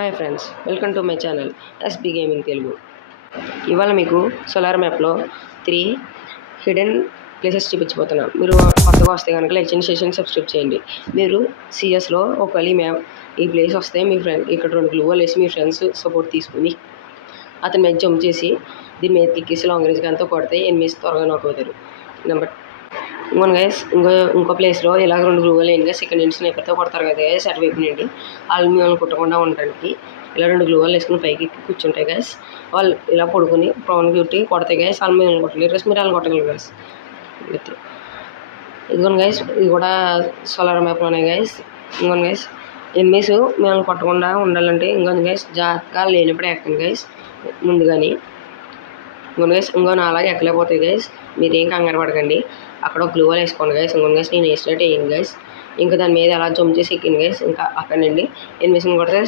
Hi friends, welcome to my channel SB gaming Telugu. ఇవాళ మీకు solar మ్యాప్లో 3 హిడెన్ ప్లేసెస్ చూపించబోతున్నాను. మీరు కొత్తగా వస్తే కనుక లైక్ చేయండి, షేర్ చేయండి, సబ్స్క్రైబ్ చేయండి. మీరు సిఎస్లో ఒక గలీ మ్యాప్ ఈ ప్లేస్ వస్తే మీ ఫ్రెండ్ ఇక్కడ 2 గ్లూ వాల్ వేసి మీ ఫ్రెండ్స్ సపోర్ట్ తీసుకుని అతని మీద జంప్ చేసి దీని మీద ఎక్కేసి లాంగ్ రేంజ్ గన్తో కొడితే ఎనిమిస్ త్వరగా నాక్ అవుతారు. ఇంకోటి గైస్ ఇంకో ప్లేస్లో ఇలా 2 గ్లూ వాల్ వేయండి. సెకండ్ హ్యాండ్ స్నైపర్తో కొడతారు కదా గైస్ అటువైపు నుండి. వాళ్ళు మిమ్మల్ని కుట్టకుండా ఉండడానికి ఇలా 2 గ్లూ వాల్ వేసుకుని పైకి కూర్చుంటాయి గైస్. వాళ్ళు ఇలా పడుకుని ప్రౌన్ చుట్టి కొడతాయి గైస్. వాళ్ళు మిమ్మల్ని కొట్టలేరు గైస్, మీరు వాళ్ళు కొట్టగలరు గైస్. ఇదిగోండి గైస్, ఇది కూడా సోలార్ మ్యాప్లోనే గైస్. ఇంకోటి గైస్, ఎనిమిస్ మిమ్మల్ని కొట్టకుండా ఉండాలంటే ఇంకొంది గైస్ జాగ్రత్తగా లేనప్పుడే ఎక్కండి గైస్ ముందుగాని. ఇంకొంది గైస్ అలాగే ఎక్కలేకపోతాయి గైస్, మీరేం కంగారు పడకండి. అక్కడ గ్లూ వాల్ వేసుకోండి గైస్. ఇంకొంది గైస్ నేను వేసినట్టు వేయండి గైస్. ఇంకా దాని మీద అలా జంప్ చేసి ఎక్కింది గైస్. ఇంకా అక్కడ నుండి ఎనిమిస్ని కొడితే